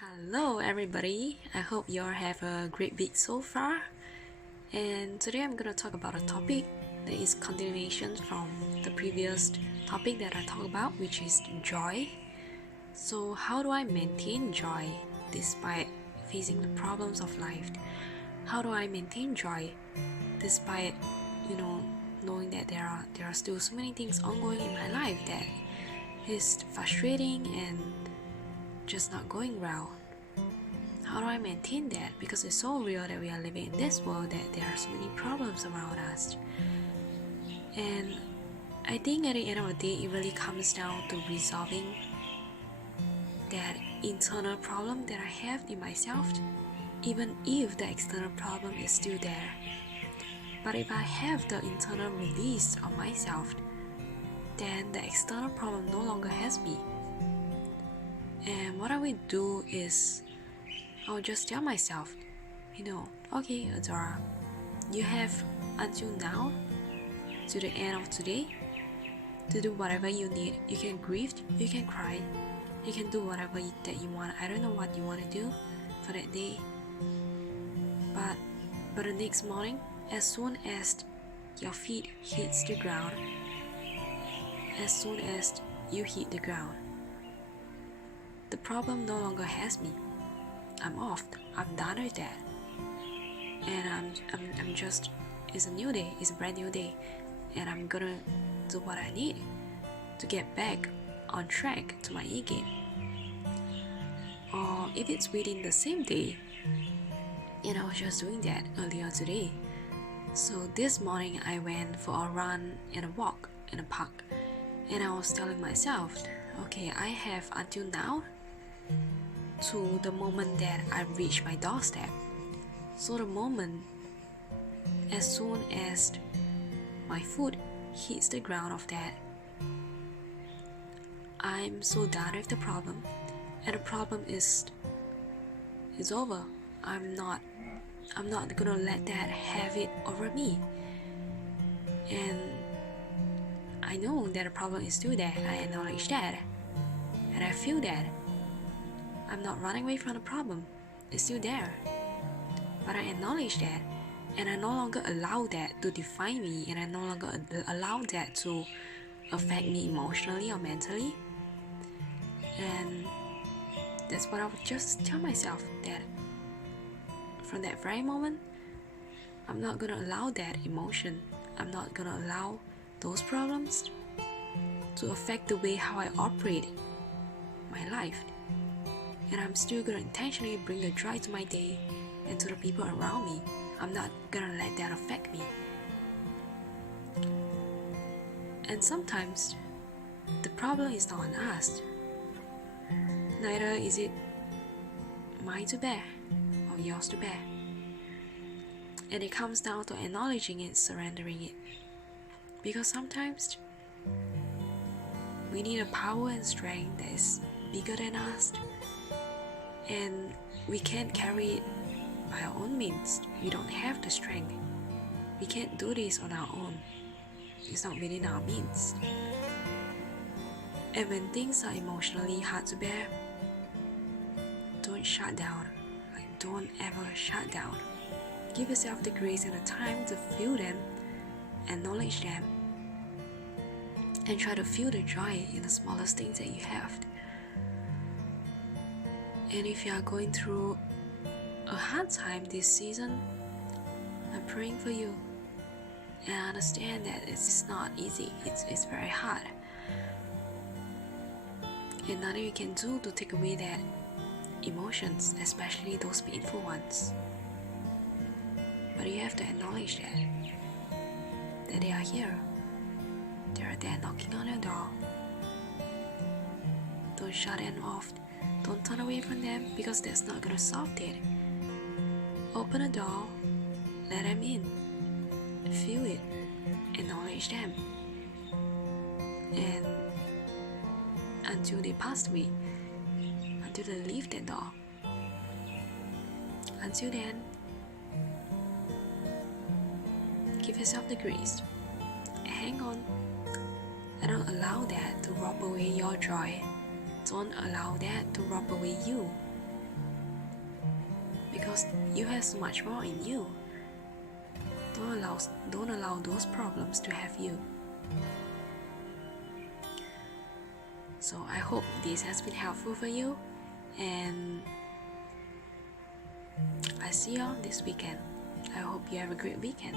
Hello everybody, I hope you all have a great week so far. And today I'm gonna talk about a topic that is continuation from the previous topic that I talked about, which is joy. So how do I maintain joy despite facing the problems of life? How do I maintain joy despite knowing that there are still so many things ongoing in my life that is frustrating and just not going well? How do I maintain that? Because it's so real that we are living in this world that there are so many problems around us. And I think at the end of the day, it really comes down to resolving that internal problem that I have in myself, even if the external problem is still there. But if I have the internal release of myself, then the external problem no longer has me. And what I will do is I'll just tell myself, okay, Adora, you have until now, to the end of today, to do whatever you need. You can grieve, you can cry, you can do whatever that you want. I don't know what you want to do for that day, but the next morning, as soon as your feet hits the ground, as soon as you hit the ground, the problem no longer has me. I'm off. I'm done with that. And I'm just, it's a new day, it's a brand new day, and I'm gonna do what I need to get back on track to my e-game. Or if it's within the same day, and I was just doing that earlier today. So this morning I went for a run and a walk in a park, and I was telling myself, okay, I have until now to the moment that I reach my doorstep. So the moment, as soon as my foot hits the ground of that, I'm so done with the problem, and the problem is over. I'm not gonna let that have it over me. And I know that the problem is still there. I acknowledge that, and I feel that. I'm not running away from the problem. It's still there. But I acknowledge that, and I no longer allow that to define me, and I no longer allow that to affect me emotionally or mentally. And that's what I would just tell myself, that from that very moment, I'm not gonna allow that emotion, I'm not gonna allow those problems to affect the way how I operate my life. And I'm still gonna intentionally bring the joy to my day and to the people around me. I'm not gonna let that affect me. And sometimes the problem is not on us. Neither is it mine to bear or yours to bear. And it comes down to acknowledging it, surrendering it. Because sometimes we need a power and strength that is bigger than us, and we can't carry it by our own means. We don't have the strength. We can't do this on our own. It's not within our means. And when things are emotionally hard to bear, don't shut down. Don't ever shut down. Give yourself the grace and the time to feel them, acknowledge them, and try to feel the joy in the smallest things that you have. And if you are going through a hard time this season, I'm praying for you. And I understand that it's not easy, it's very hard. And nothing you can do to take away that emotions, especially those painful ones. But you have to acknowledge that they are here. They are there knocking on your door. Don't shut them off. Don't turn away from them, because that's not gonna solve it. Open the door, let them in, feel it, acknowledge them, and until they pass away, until they leave the door. Until then, give yourself the grace, hang on, and don't allow that to rob away your joy. Don't allow that to rob away you. because you have so much more in you. Don't allow those problems to have you. So I hope this has been helpful for you, and I see you on this weekend. I hope you have a great weekend.